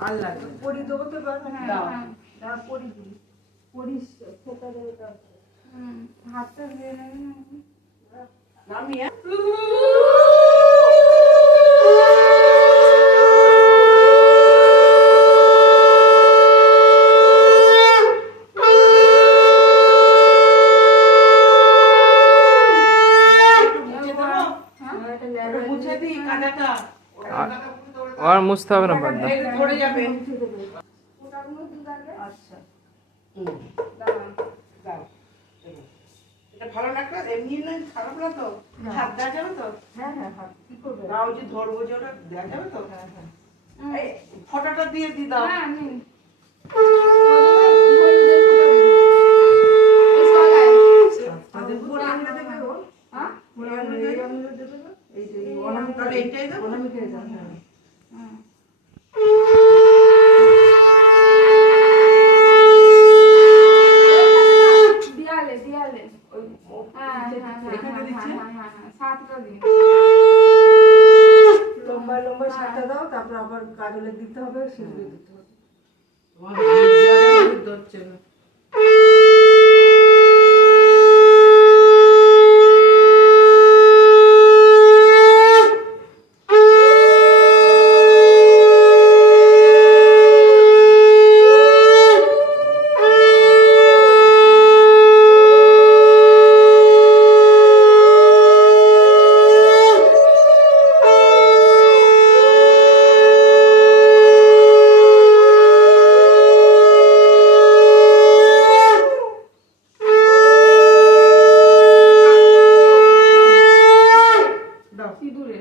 আর লাগবে পরি দেবো তো দাও দাও পরি দিই পরি ফোটা দেবো দাও হাতটা দিয়ে নেবে না নামিয়ে আর মুছতে হবে না বাদা পড়ে যাবে আচ্ছা দাও এটা ভালো লাগলো এমনি নয় খারাপ না তো হাত দেওয়া যাবে তো হ্যাঁ হ্যাঁ হাত কি করবে নাও যে ধরবো যে ওটা দেওয়া যাবে তো হ্যাঁ হ্যাঁ এই ফটোটা দিয়ে দি দাও হ্যাঁ আমি তাদের পুরো আঙুলে দেবে গো হ্যাঁ পুরো আঙুলে এই আঙুলে দেবে গো এই যে অনামিকা তাহলে এইটাই দাও অনামিকা দাও হ্যাঁ দিয়ালে দিয়ালে ওই হ্যাঁ এখানে দিচ্ছে সাতটা দিন লম্বা লম্বা সাতটা দাও তারপর আবার কাজলে দিতে হবে সিঁদুরে দিতে হবে তোমার হলুদ হচ্ছে না সিঁদুরে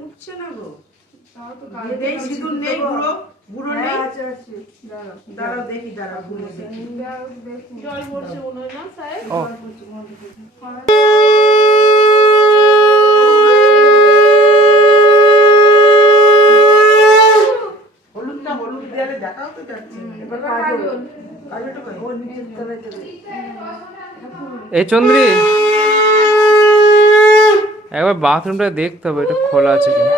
উঠছে না গো তাও তো এই সিঁদুর নেই বুড়ো বুড়ো নেই আচ্ছা আচ্ছা দাঁড়াও দাঁড়াও দেখি দাঁড়াও বুড়ো দেখি দেখি জল পড়ছে মনে হয় না সাহেব ও হলুদটা হলুদ দেয়ালে দেখাও তো যাচ্ছে এবার কাজল কাজলটা কই ওর নিচের তলায় দেবে এই চন্দ্রি একবার বাথরুমটা দেখতে হবে এটা খোলা আছে কিনা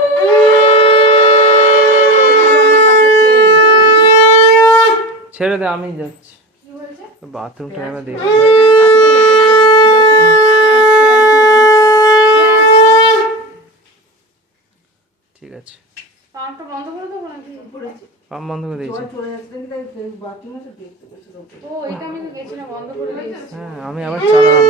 ছেড়ে দে আমি যাচ্ছি বাথরুমটা একবার দেখতে হবে। ঠিক আছে পাম্পটা বন্ধ করে দেবো নাকি পাম্প বন্ধ করে দিয়েছি জল চলে যাচ্ছে নাকি তাই বাথরুমে তো দেখতে গেছিল ও এটা আমি তো গেছিলাম বন্ধ করে দিয়েছি হ্যাঁ আমি আবার চালালাম